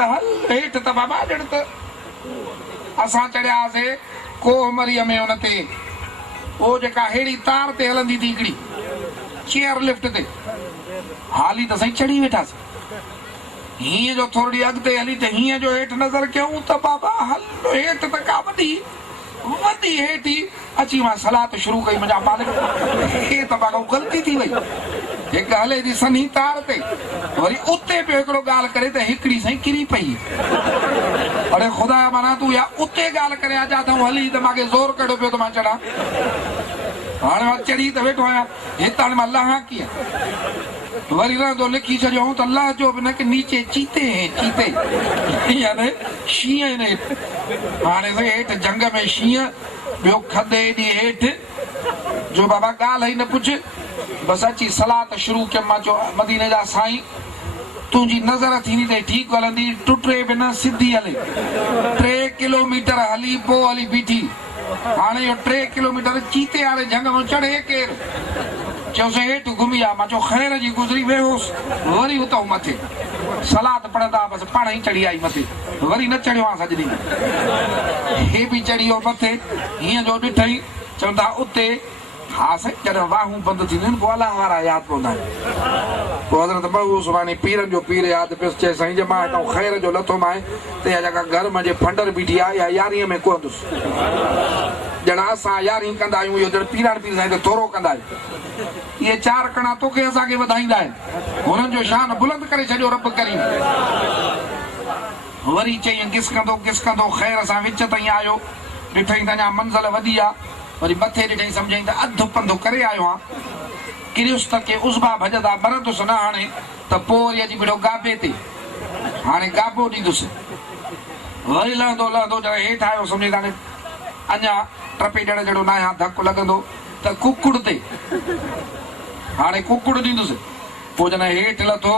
हल हेठ त बाबा ॼण त असां चढ़ियासीं कोहमरीअ में हुन ते ओ जेका हेड़ी तार ते हलंदी थी हिकिड़ी चेयर लिफ्ट ते हाली त साईं चढ़ी वेठासीं हीअं जो थोरी अॻिते हली त हीअं जो हेठि नज़र कयूं त बाबा हल हेठि त का वॾी हेठि अची मां सलात शुरू कई मुंहिंजा मालिक हे त बाबा ग़लती थी वई हिकु हले थी सनी तार ते वरी उते पियो हिकिड़ो ॻाल्हि करे त हिकिड़ी साईं किरी पई अरे ख़ुदा माना तूं या उते ॻाल्हि करे अचा त हली त मूंखे ज़ोर कढियो पियो त मां चढ़ां हाणे मां चढ़ी त वेठो आहियां हितां मां लहां कीअं वरी रहंदो लिखी छॾियो त अलाह जो बि न की नीचे चीते यानी शींहं आहिनि हेठि हाणे हेठि जंग में शींहं ॿियो खद एॾी हेठि जो बाबा ॻाल्हि ई न पुछ बसि अची सलात शुरू कयमि मां चयो मदीने जा साईं तुंहिंजी नज़र थींदी त ठीकु हलंदी टुटे बि न सिधी हले 3 किलोमीटर हली पोइ हली बीठी हाणे इहो 3 किलोमीटर चीते वारे जंग में चढ़े केरु चयोसि हेठि घुमी आ मां चयो ख़ैर जी गुज़री वियोसि वरी उतां मथे सलाद पढ़ंदा बसि पाण ई चढ़ी आई मथे वरी न चढ़ियो आहे सॼी हे बि चढ़ी वियो मथे हीअं जो ॾिठई चवंदा उते हा साईं जॾहिं वाहूं बंदि थींदियूं आहिनि पोइ अलाह वारा यादि पवंदा आहिनि पोइ हज़रत महबूब सुभाणे पीरनि जो पीर यादि पियुसि चए साईं जे मां हितां ख़ैर जो लथो मां त इहा जेका घर में जे फंडर बीठी आहे या यारीअ में कोंदुसि ॼण असां यारी कंदा आहियूं इहो ॼण पीराण पीर साईं त थोरो कंदा आहियूं इहे 4 कणा तोखे असांखे वधाईंदा आहिनि हुननि जो शान बुलंद करे छॾियो रब करीम वरी चई गिसकंदो ख़ैर सां विच ताईं आयो ॾिठई त अञा मंज़िल वॾी आहे वरी मथे ॾिठई सम्झई त अधु पंधु करे आयो आहे किरियुसि त के उज़बा भॼंदा मरंदुसि न हाणे त पोइ वरी अची बीठो गाबे ते हाणे गाबो ॾींदुसि वरी लहंदो ॼण हेठि आयो सम्झी त अञा टपे ॼण जहिड़ो न आहियां धकु लॻंदो त कुकुड़ ते हाणे कुकुड़ ॾींदुसि पोइ जॾहिं हेठि लथो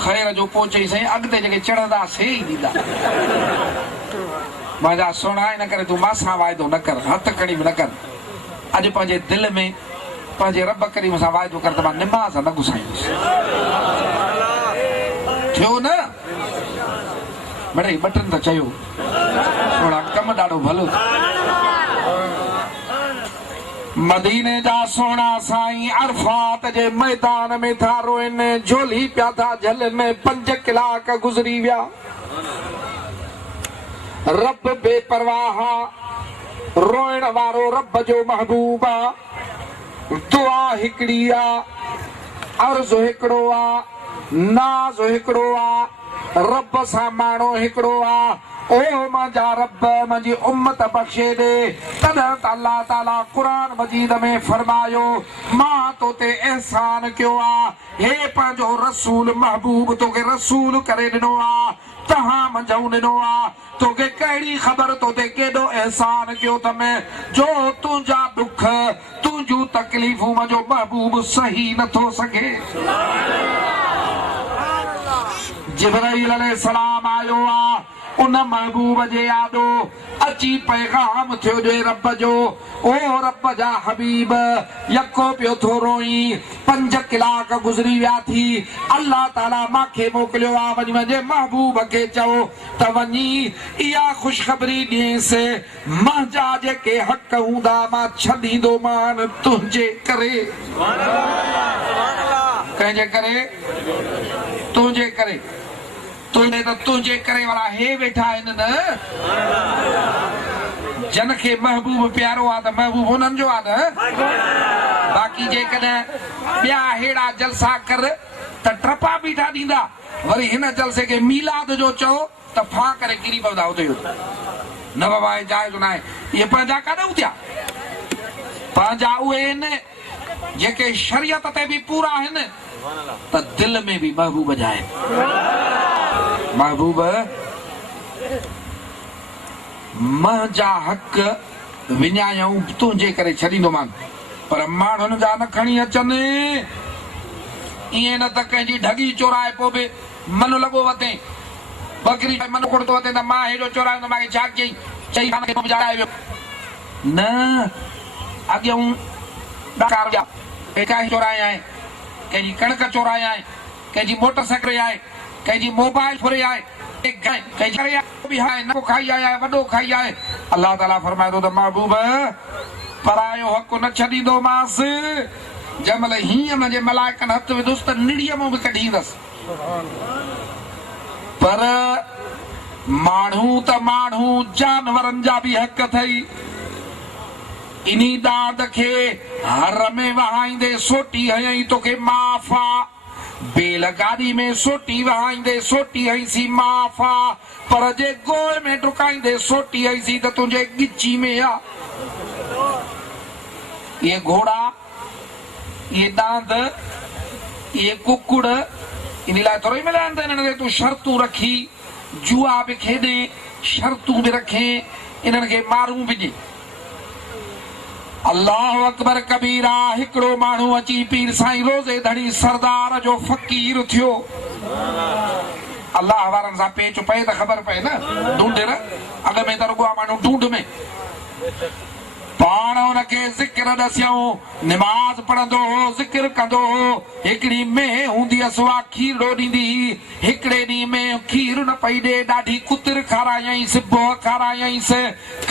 ख़ैर जो पोइ चई साईं अॻिते जेके चढ़ंदा से ई ॾींदा मुंहिंजा सोना इन करे तूं मासां वाइदो न कर हथु खणी बि न कर अॼु पंहिंजे दिलि में पंहिंजे रब करीम सां वाइदो कर त मां निमाज़ न घुसाईंदुसि थियो न मिड़ई बटन त चयो सोना कमु ॾाढो भलो मदीने जा सोना साईं अरफात जे मैदान में था रोइनि झोली पिया था झलनि 5 कलाक गुज़री विया रब बेपरवाह रोइण वारो रब जो महबूब आहे दुआ हिकिड़ी आहे अर्ज़ु हिकिड़ो आहे नाज़ हिकिड़ो आहे रब सां माण्हू हिकिड़ो आहे ओ मुंहिंजा रब मुंहिंजी उम्मत बख़्शे ॾे तॾहिं त अलाह ताला क़ुरान मजीद में फरमायो मां तो ते एहसान कयो आहे हे पंहिंजो रसूल महबूब तोखे रसूल करे ॾिनो आहे तहां मंझूं ॾिनो आहे तोखे कहिड़ी ख़बर तो ते केॾो एहसान कयो अथमि जो तुंहिंजा दुख तुंहिंजूं तकलीफ़ूं मुंहिंजो महबूब सही नथो सघे जिब्राईल अलैहिस्सलाम आयो आहे उन महबूब जे यादो अची पैगाम थियो जे रब जो ओ रब जा हबीब यको पियो थो रोई 5 कलाक गुज़री विया थी अल्लाह ताला मूंखे मोकिलियो आहे वञी मुंहिंजे महबूब खे चओ त वञी इहा ख़ुशख़बरी ॾिएसि मुंहिंजा जेके हक़ हूंदा मां छॾींदोमान तुंहिंजे करे कंहिंजे करे तुंहिंजे करे तुंहिंजे त तुंहिंजे करे वारा हे वेठा आहिनि न जन खे महबूब प्यारो आहे त महबूब हुननि जो आहे न बाक़ी जेकॾहिं ॿिया अहिड़ा जलसा कर त ट्रपा बीठा ॾींदा वरी हिन जलसे खे मीलाद जो चओ त फा करे किरी पवंदा उते न बाबा जाइज़ न आहे इहे पंहिंजा काॾूं थिया पंहिंजा उहे आहिनि जेके शरीयत ते बि पूरा आहिनि त दिलि में बि महबूब जा आहिनि महबूब मुंहिंजा हक़ विञायूं तुंहिंजे करे छॾींदोमान पर माण्हुनि जा न खणी अचनि ईअं न त कंहिंजी ढगी चोराए पोइ बि मन लॻो वते बकरी मन कुड़तो वते त मां हेॾो चोरायो त मूंखे छा चई वियो न अॻियूं चोराया आहिनि कंहिंजी कणिक चोराया आहिनि कंहिंजी मोटर साइकिल आहे कंहिंजी मोबाइल फुरे आहे खाई आया वॾो खाई आए अल्लाह ताला फरमाए थो त महबूब परायो हक़ न छॾींदो मांस जंहिंमहिल हीअं मुंहिंजे मलाइकनि हथ विधुसि त निड़ीअ मां बि कढींदसि पर माण्हू त माण्हू जानवरनि जा बि हक़ अथई इन्ही दांद खे हर में वहाईंदे सोटी हयई तोखे माफ़ आ बेलगाड़ी में सोटी वहाईंदे सोटी हईसी माफ़ आ पर जे गोए में डुकाईंदे सोटी हईसी त तुंहिंजे गिची में आ ये घोड़ा ये दांद ये कुकुड़ इन लाइ थोरो ई मिलाइनि त इन्हनि खे तूं शर्तूं रखी जुआ बि खेॾे शर्तूं बि रखे इन्हनि खे मारूं बि ॾे अल्लाह अकबर कबीरा हिकिड़ो माण्हू अची पीर साईं रोज़े धड़ी सरदार जो फ़क़ीर थियो अल्लाह वारनि सां पेच पए त ख़बर पए न ढूंढ न अॻ में त रुॻो आहे माण्हू ढूंढ में पाण हुनखे ज़िक्र ॾसियऊं निमाज़ पढ़ंदो हो ज़िक्र कंदो हो हिकिड़ी मेंह हूंदी हुअसि उहा खीरड़ो ॾींदी हिकिड़े ॾींहुं में खीर न पई ॾे ॾाढी कुतिर खारायईंसि बोह खारायईंसि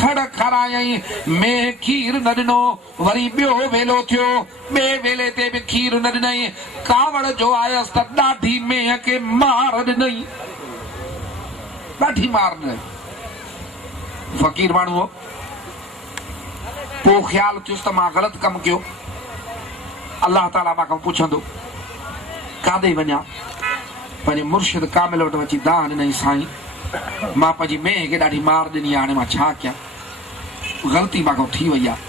खड़ खारायईं मेंह खीर न ॾिनो वरी ॿियो वेलो थियो ॿिए वेले ते बि खीर न ॾिनई कावड़ जो आयसि त ॾाढी मेंह खे मार ॾिनई ॾाढी मार ॾिनई फ़क़ीर माण्हू हो पोइ ख़्यालु थियुसि त मां ग़लति कमु कयो अल्लाह ताला मां खां पुछंदो काॾे वञा पंहिंजे मुर्शिद कामिल वटि अची दाह ॾिनई साईं मां पंहिंजी मेंह खे ॾाढी मार ॾिनी आहे हाणे मां छा कयां ग़लती मां खां थी वई आहे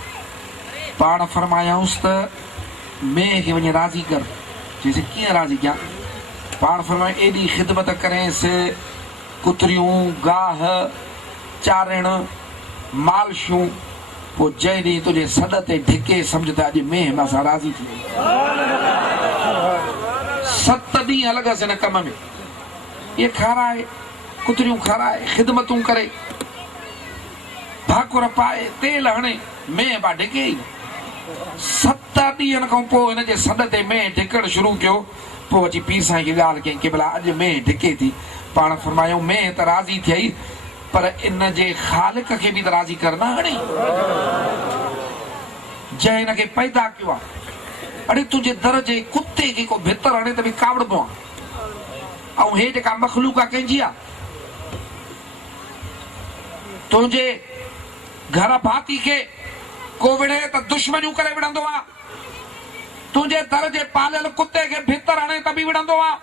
पाण फरमायाऊंसि त मेंह खे वञी राज़ी कर चइसि कीअं राज़ी कयां पाण फरमाए एॾी ख़िदमत करेसि कुतरियूं गाह चारण मालशूं पोइ जंहिं ॾींहुं तुंहिंजे सॾ ते ढिके सम्झ त अॼु मेंह में असां राज़ी थी वई 7 ॾींहं लॻसि हिन कम में इहे खाराए कुतरियूं खाराए ख़िदमतूं करे भाकुर पाए तेल हणे मेंह पा ढिके ई 7 ॾींहंनि खां पोइ हिनजे सॾ ते मेंह ढिकणु शुरू कयो पोइ अची पीर साईं खे ॻाल्हि कयईं की भला अॼु मेंह ढिके थी पाण फरमायूं मेंह त राज़ी थियई पर इन जे ख़ालिक खे बि त राज़ी कर न हाणे जंहिं हिन खे पैदा कयो आहे अड़े तुंहिंजे दर जे कुते खे को भितर हणे त बि कावड़बो आहे ऐं हे जेका मखलूक आहे कंहिंजी आहे तुंहिंजे घर भाती खे को विढ़े त दुश्मनियूं करे विढ़ंदो आहे तुंहिंजे दर जे पालियल कुते खे भितर हणे त बि विढ़ंदो आहे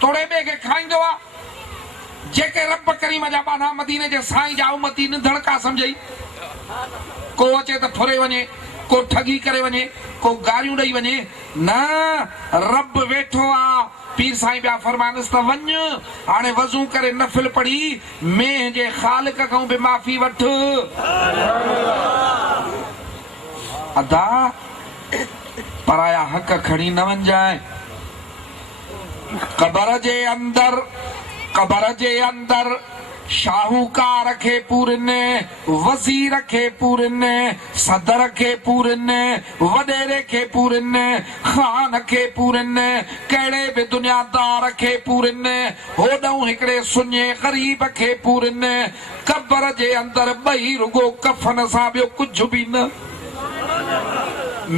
तोड़े ॿिए खे खाईंदो आहे जेके रब करीम जा बाना मदीने जे साईं जा उमती निंधड़ का सम्झई को अचे त फुरे वञे को ठगी करे वञे को गारियूं ॾेई वञे न रब वेठो आहे पीर साईं पिया फरमाइनिसि त वञ हाणे वज़ू करे नफ़िल पढ़ी मेंह जे ख़ालिक खां बि माफ़ी वठ अदा पराया हक़ खणी न वञजांइ कबर जे अंदर शाहूकार खे पूरनि वज़ीर खे पूरनि सदर खे पूरनि वॾेरे खे पूरनि ख़ान खे पूरनि कहिड़े बि दुनियादार खे पूरनि होॾऊं हिकिड़े सुञे ग़रीब खे पूरनि कबर जे अंदर ॿई रुगो कफन सां ॿियो कुझु बि न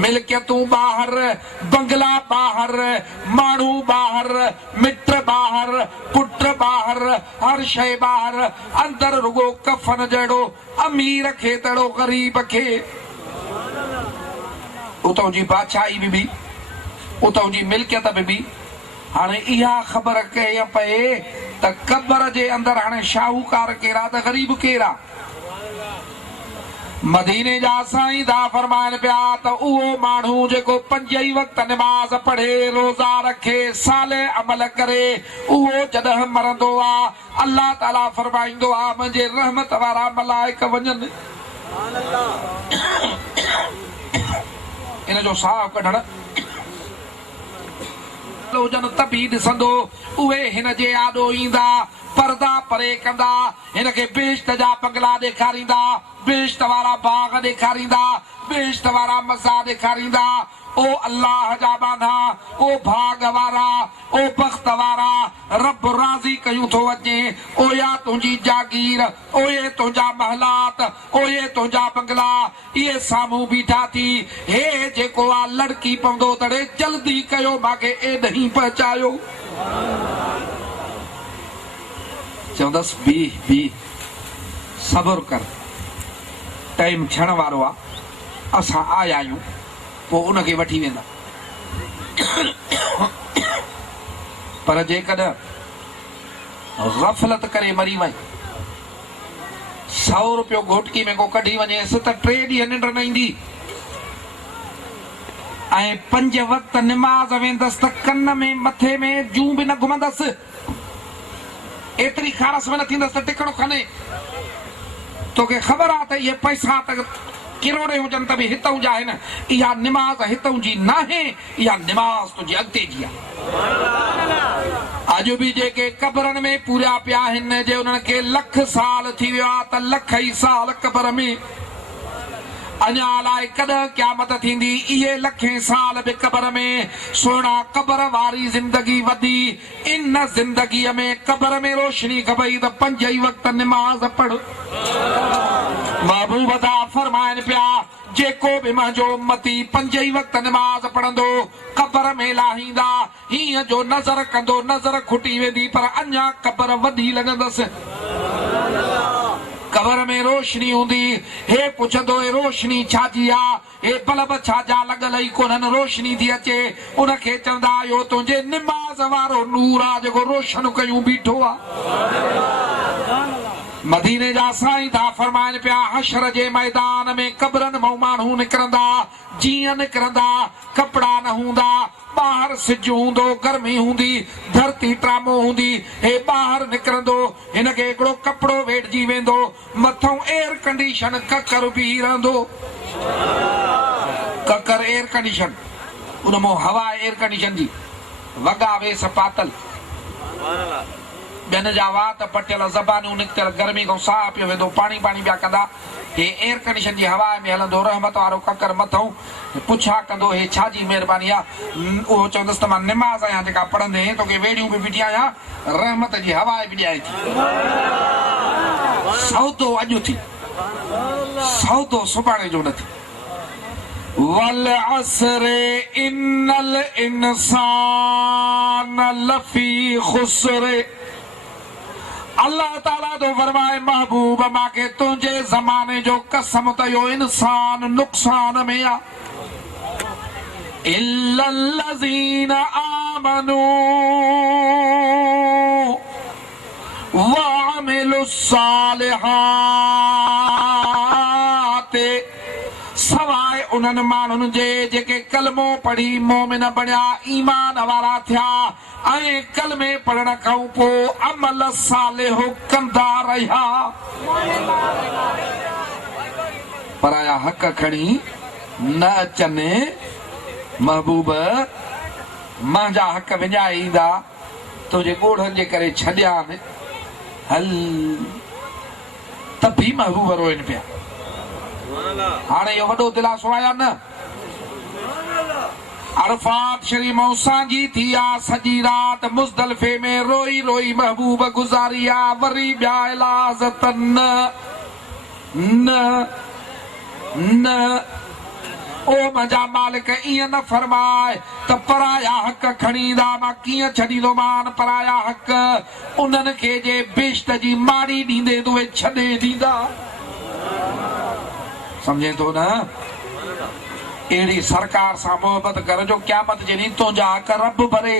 मिल्कियतूं ॿाहिरि बंगला ॿाहिरि माण्हू ॿाहिरि मिट ॿाहिरि पुट ॿाहिरि हर शइ ॿाहिरि अंदरि रुगो कफन जहिड़ो अमीर खे तहिड़ो ग़रीब खे उतां जी बादशाही बि उतां जी मिल्कियत बि हाणे इहा ख़बर कई पए त कबर जे अंदरि हाणे शाहूकार कहिड़ा त ग़रीब कहिड़ा मदीने जा साईं दा फरमाइनि पिया त उहो माण्हू जेको 5 ई वक़्त नमाज़ पढ़े रोज़ा रखे साले अमल करे उहो जॾहिं मरंदो आहे अल्लाह ताला फरमाईंदो आहे मुंहिंजे रहमत वारा मलाइक वञनि इन जो साहु कढण हुजनि त बि ॾिसंदो उहे हिन जे आॾो ईंदा पर्दा परे कंदा हिनखे बेश्त जा बंगला ॾेखारींदा बेश्त वारा बाग ॾेखारींदा बेश्त वारा मज़ा ॾेखारींदा ओ अल्लाह जा बाना, ओ भाग वारा, ओ बख्त वारा, रब राज़ी कयूं थो वञे। ओ या तुंहिंजी जागीर, ओ ये तुंहिंजा महलात, ओ ये तुंहिंजा बंगला, ये साम्हूं बीठा थी। हे जेको आ लड़की पवंदो तड़े जल्दी कयो, मांखे एॾहीं पहुचायो। चवंदसि बी सब्र कर, टाइम थियण वारो आहे, असां आया आहियूं, पोइ उनखे वठी वेंदा। पर जेकॾहिं गफ़लत करे मरी वई, 100 रुपयो घोटकी में को कढी वञेसि त 3 ॾींहं निंड न ईंदी, ऐं 5 वक़्त निमाज़ वेंदसि त कन में मथे में जूं बि न घुमंदसि, एतिरी ख़ारस में न थींदसि त टिकणो खने। तोखे ख़बर आहे त इहे पैसा त किरोड़े हुजनि त बि हितऊं जा आहिनि, इहा निमाज़ हितऊं जी न आहे, इहा निमाज़ तुंहिंजे अॻिते जी आहे। अॼु बि जेके क़बरनि में पूरिया पिया आहिनि, जे उन्हनि खे 1,00,000 साल थी वियो आहे त 1,00,000 ई साल क़बर में, अञा अलाए कॾहिं क़यामत थींदी, इहे 1,00,000 साल बि क़बर में। सुहिणा क़बर वारी ज़िंदगी वधी, इन ज़िंदगीअ में क़बर में रोशनी खपई त 5 ई वक़्त निमाज़ पढ़। महबूब दा फरमाइनि पिया, जेको बि मुंहिंजो उम्मती 5 ई वक़्त निमाज़ पढ़ंदो, क़बर में लाहींदा, हीअं जो नज़र कंदो, नज़र खुटी वेंदी, पर अञा क़बर वॾी लॻंदसि। क़बर में रोशनी हूंदी, हे पुछंदो हे रोशनी छाजी आहे, हे बल्ब छाजा लॻल ई कोन्हनि, रोशनी थी अचे। उनखे चवंदा आहियो तुंहिंजे निमाज़ वारो नूर आहे जेको रोशन कयूं बीठो आहे। मदीने जा साईं था फरमाइनि पिया, हशर जे मैदान में क़बरनि मां माण्हू निकिरंदा, जीअं निकिरंदा, कपिड़ा न हूंदा, ॿाहिरि सिज हूंदो, गर्मी हूंदी, धरती ट्रामो हूंदी, हे ॿाहिरि निकिरंदो, हिनखे हिकिड़ो कपिड़ो वेठजी वेंदो, मथां एयर कंडीशन ककर बि रहंदो, ककर एयर कंडीशन, उन मां हवा एयर कंडीशन जी, वॻा वेस पातल, ॿियनि जा वात पटियल, ज़बानूं निकितल, गर्मी खां साह पियो वेंदो, पाणी पिया कंदा, हे एयर कंडीशन जी हवा में हलंदो, रहमत वारो ककर मथां पुछा कंदो, हे छाजी महिरबानी आहे? उहो चवंदुसि त मां निमाज़ आहियां जेका पढ़ंदे, तोखे वेड़ियूं बि बीठी आहियां, रहमत जी हवा बि ॾियाए थी। सौदो अॼु थी, सौदो सुभाणे जो न थी। वल असरे इन्नल इंसान लफी खुसरे, अल्लाह ताला तो फरमाए महबूब मांखे तुंहिंजे ज़माने जो कसम त इहो इंसान नुक़सान में आ, इल्लल्लज़ीन आमनू व अमिलुस्सालिहात, सवाइ उन्हनि माण्हुनि जे जेके कलमो पढ़ी मोमिन बणिया, ईमान वारा थिया, ऐं कलमे पढ़ण खां पोइ अमल सालिह कंदा रहिया। पराया हक़ खणी न अचनि, महबूब मुंहिंजा हक़ विञाए ईंदा, तुंहिंजे ॻोढ़नि जे करे छॾिया आहिनि, हल त बि महबूब रोइनि पिया। हाणे इहो वॾो दिलासो आया न, अरफात शरीफ़ मां सांझी थी आ, सॼी रात मुज़दलिफ़े में रोई रोई महबूब गुज़ारी आ, वरी ॿिया इलाज त न न न, ओ मुंहिंजा मालिक ईअं न फरमाए त पराया हक़ खणी ईंदा, मां कीअं छॾींदोमान पराया हक़, उन्हनि खे जे बेश्त जी माड़ी ॾींदे त उहे छॾे ॾींदा। समझे थो न? अहिड़ी सरकार सां मोहबत कर जो क़यामत जे ॾींहुं तुंहिंजा हक़ रब भरे,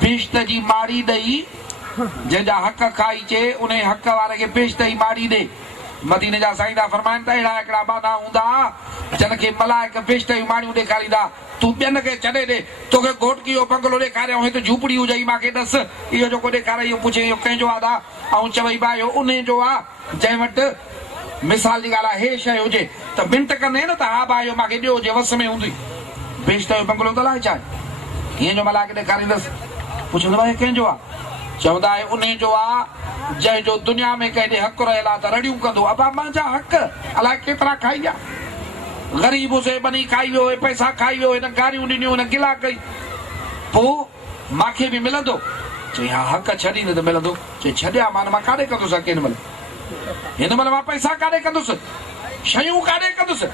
बेश्त जी माड़ी ॾेई, जंहिंजा हक़ खाइजे उन हक़ वारे खे बेश्त जी माड़ी ॾे। मदीने जा साईं था फरमाइनि त अहिड़ा हिकिड़ा बादा हूंदा जिन खे मलाइक बेश्त जी माड़ियूं ॾेखारींदा, तूं ॿियनि खे छॾे ॾे, तोखे घोटकी जो बंगलो ॾेखारियऊं, हिते झूपड़ी हुजई, मूंखे ॾस इहो जेको ॾेखारे, इहो पुछे इहो कंहिंजो आहे दा, ऐं चवई भाउ इहो उन जो आहे जंहिं वटि मिसाल जी ॻाल्हि आहे हे शइ हुजे त मिंट कंदे न त हा भाउ इहो मूंखे ॾियो, जे वस में हूंदी, बेश्त जो बंगलो त अलाए छा आहे, हीअं जो मलाइक ॾेखारींदसि, पुछंदो भाई कंहिंजो आहे? चवंदा आहे उन जो आहे जंहिंजो दुनिया में कंहिं हक़ रहियल आहे त रड़ियूं कंदो, अबा मुंहिंजा हक़ अलाए केतिरा खाई विया, ग़रीब हुसे बनी खाई वियो पैसा खाई वियो हिन गारियूं ॾिनियूं हिन गिला कई पोइ मूंखे बि मिलंदो चई हा हक़ छॾींदे त मिलंदो चई छॾिया मां काॾे कंदुसि हक़ हिन महिल मां पैसा काॾे कंदुसि शयूं काॾे कंदुसि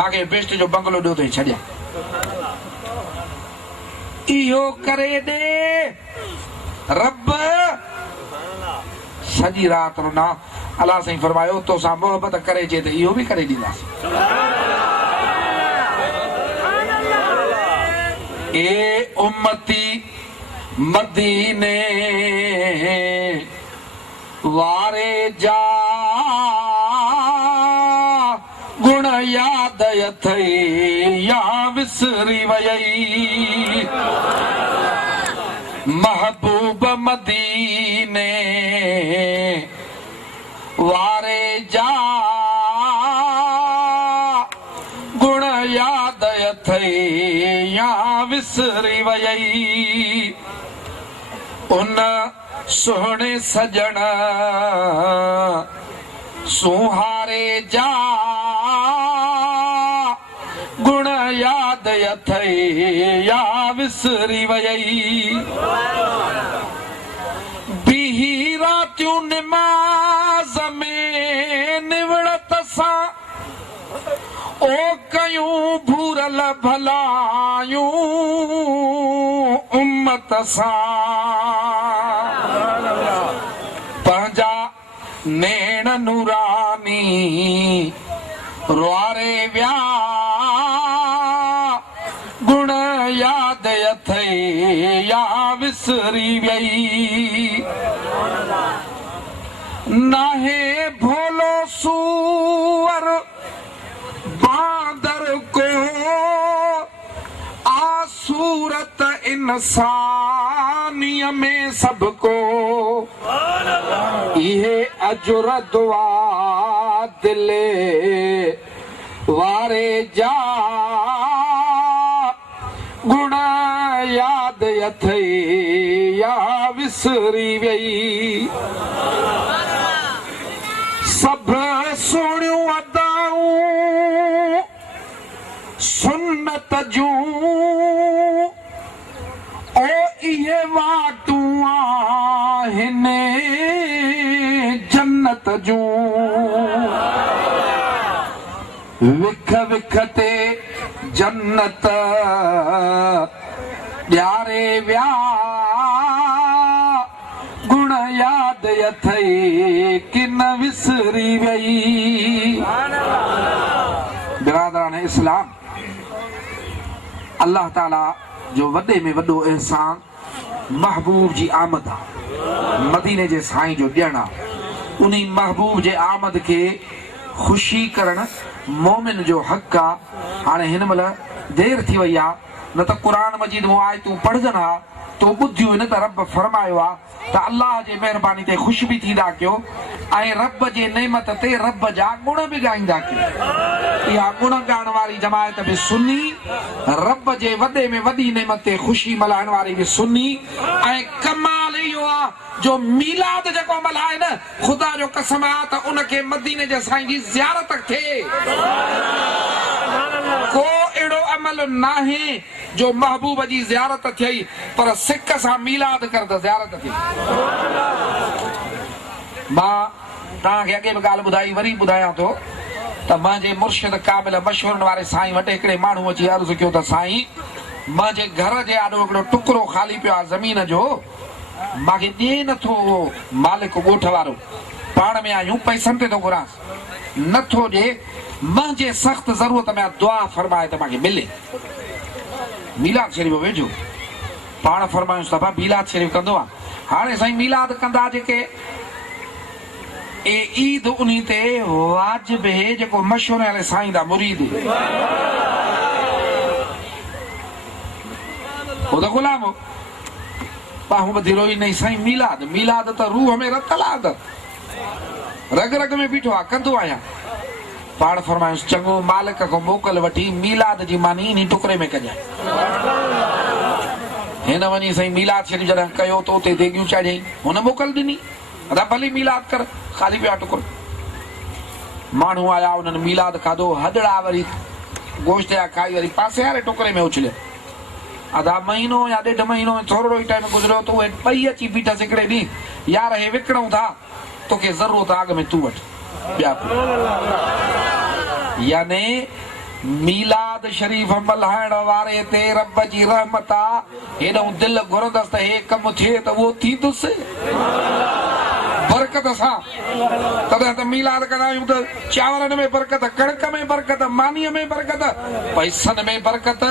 मूंखे बेस्ट जो बंगलो ॾियो अथई छॾिया इहो करे ॾे रब सॼी राति रुना अलाह साईं फरमायो तोसां मोहबत करे अचे त इहो बि करे ॾींदासीं ए उम्मती मदीने वारे जा गुण याद अथई या विसरी वई महबूब मदीने वारे जा गुण याद अथई या विसरी वई उन सोहणे सजण सुहारे जा गुण याद अथई या विसरी वई बीही रातियूं निमाज़ में निवड़त सां ओ कयूं भूरल भलायूं उम्मत सां पंहिंजा नेण नूरानी रुआरे विया गुण याद अथई या विसरी वई नाहे भोलो सूअर बांदर को आ सूरत इंसानिय में सबको इहे अजुर दुआ दिले वारे जा गुण याद अथई या विसरी वई सभ सोणियूं अदाऊं सुन्नत जूं ओ इहे वाटूं आहिनि जन्नत जूं विख विख ते जन्नत ॾियारे विया गुण याद अथई कि न विसरी वई बिरादरान इस्लाम अल्लाह ताला जो वॾे में वॾो एहसान महबूब जी आमद आहे मदीने जे साईं जो ॾियणु आहे उन महबूब जे आमद खे ख़ुशी करण मोमिन जो हक़ आहे हाणे हिन महिल देरि थी वई आहे न त क़ुर मजीद मूं आयतूं पढ़जनि हा तो ॿुधियूं हिन त रब फरमायो आहे त अल्लाह जे महिरबानी ते ख़ुशि बि थींदा कयो ऐं रब जे नेमत ते रब जा गुण बि ॻाईंदा कयो इहा गुण ॻाइण वारी जमायत बि सुन्नी रब जे वॾे में वॾी नेमत ते ख़ुशी मल्हाइण वारी बि सुन्नी ऐं कमाल इहो आहे जो मीलाद जेको मल्हाए न ख़ुदा जो कसम आहे त उनखे मदीने जे साईं जी ज़ियारत थिए को अहिड़ो अमल नाहे जो महबूब जी ज़ियारत थिए पर सिक सां मीलाद कर त ज़ियारत थिए मां तव्हांखे अॻे बि ॻाल्हि ॿुधाई वरी ॿुधायां थो त मुंहिंजे मुर्शिद क़ाबिल मशहूरनि वारे साईं वटि हिकिड़े माण्हू अची अर्ज़ु कयो त साईं मुंहिंजे घर जे आॾो हिकिड़ो टुकड़ो ख़ाली पियो आहे ज़मीन जो मूंखे ॾिए नथो उहो मालिक ॻोठ वारो पाण में आहियूं पैसनि ते थो घुरांसि नथो ॾिए मुंहिंजे सख़्त ज़रूरत में दुआ फरमाए त मूंखे मिले मीलाद शरीफ़ वेझो पाण फरमायूंसि त मीलाद शरीफ़ कंदो आहे हाणे साईं मीलाद कंदा जेके ईद उन ते वाजिब है जेको मशहूर वाले साईं दा मुरीद हो त गुलाम हो बाहूं ॿधी रोई नहीं साईं मीलाद मीलाद त रूह में रतल आदत रग रग में बीठो आहे कंदो आहियां पाण फरमायुसि चङो मालिक खां मोकल वठी मीलाद जी मानी इन टुकड़े में कजांइ हिन वञी साईं मीलाद शरीफ़ जॾहिं कयो त उते देगियूं चाढ़ियईं हुन मोकल ॾिनी रब भली मीलाद कर खाली पियो आहे टुकड़ो माण्हू आया उन्हनि मीलाद खाधो हदड़ा वरी गोश्त या खाई वरी पासे वारे टुकड़े में उछलियो आधा महीनो या 1.5 महीनो थोरो ई टाइम गुजरियो तो उहे ॿई अची बीठा हिकिड़े ॾींहुं यार हे विकिणूं था तोखे ज़रूरत अॻ में तूं वठ ॿिया यानी मीलाद शरीफ़ मल्हाइण वारे ते रब जी रहमत आहे हेॾो दिलि घुरंदसि त हे कमु थिए त उहो थींदुसि बरकत सां तॾहिं त मीलाद कंदा आहियूं त चांवरनि में बरकत कणिक में बरकत मानीअ में बरकत पैसनि में बरकत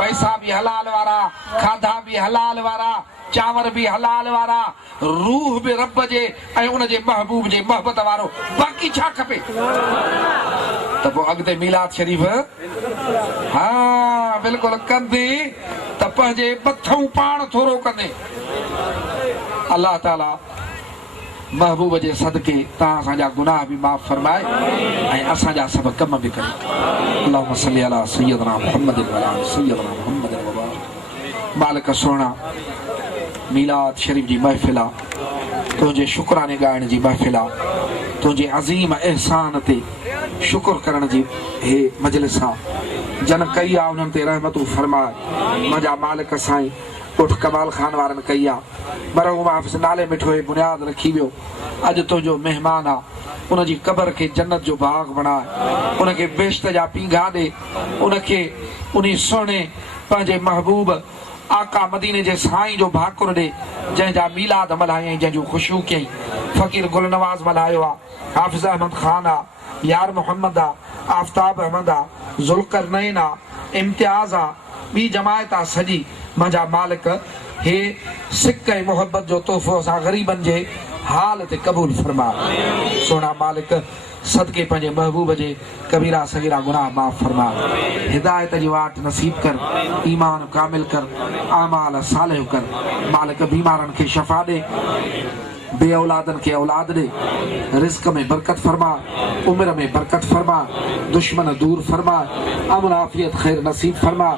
पैसा बि हलाल वारा खाधा बि हलाल वारा चांवर बि हलाल वारा रूह बि रब जे ऐं उनजे महबूब जे मोहबत वारो बाक़ी छा खपे त पोइ अॻिते मीलाद शरीफ़ हा बिल्कुलु कंदे त पंहिंजे मथां पाण थोरो कंदे अलाह ताला महबूब जे सदके तव्हां असांजा गुनाह बि माफ़ फरमाए ऐं असांजा सभु कम बि करे अल्लाहुम्मा सल्ली अला सय्यदना मुहम्मद व अला सय्यदना मुहम्मद व बारिक मालिक सोना मीलाद शरीफ़ जी महफ़िल आहे तुंहिंजे शुक्राने ॻाइण जी महफ़िल आहे तुंहिंजे अज़ीम एहसान ते शुक्र करण जी हे मजलिस आहे जन कई आहे उन्हनि ते रहमतूं फरमाए मुंहिंजा मालिक साईं उठ कमाल खान वारनि कई आहे मरहूम हाफ़िज़ नाले मिठो बुनियाद रखी वियो अॼु तुंहिंजो महिमान आहे उनजी क़बर खे जन्नत जो बाग़ बणाए उनखे बेश्त जा पींघा ॾे उनखे उन सुहिणे पंहिंजे महबूब आका मदीने जे साईं जो भाकुर ॾे जंहिंजा मीलाद मल्हायईं जंहिंजूं ख़ुशियूं कयईं फ़कीर गुल नवाज़ मल्हायो आहे हाफ़िज़ अहमद ख़ान आहे यार मोहम्मद आहे आफ्ताब अहमद आहे ज़ुल्करनैन आहे इम्तियाज़ आहे ॿी जमायत आहे सॼी मुंहिंजा मालिक हे सिक ऐं मोहबत जो तोहफ़ो असां ग़रीबनि जे हाल ते क़बूल फरमा सोना मालिक सदके पंहिंजे महबूब जे कबीरा सगीरा गुनाह माफ़ फरमा हिदायत जी वाट नसीब कर ईमान कामिल कर आमाल सालिह कर मालिक बीमारनि खे शफ़ा ॾे बे औलादन के औलाद दे रिस्क में बरकत फरमा उम्र में बरकत फरमा दुश्मन दूर फरमा अमन आफियत खैर नसीब फरमा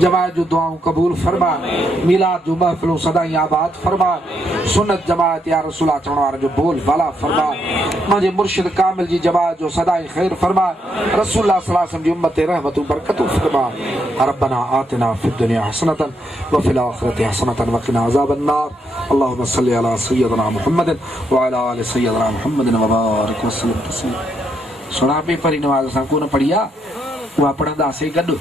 जमात जो दुआओं कबूल फरमा मिलाद जो महफिलों सदाई आबाद फरमा सुन्नत जमात या रसूला चवण वारनि जो बोल वाला फरमा मुंहिंजे मुर्शिद कामिल जी जमात जो सदाई खैर फरमा रसूलुल्लाह सल्लल्लाहु अलैहि वसल्लम जी उम्मत ते रहमतूं बरकतूं फरमा रब्बना आतिना फिद दुनिया हसनतन व फिल आखिरति हसनतन व क़िना अज़ाबन नार अल्लाहुम्मा सल्लि अला सय्यदना मुहम्मद व अला आलि सय्यदना मुहम्मद व बारिक वसल्लम तस्लीमा सुना पेपर नवाज़ सां कोन पढ़ी आहे उहा पढ़ंदासीं गॾु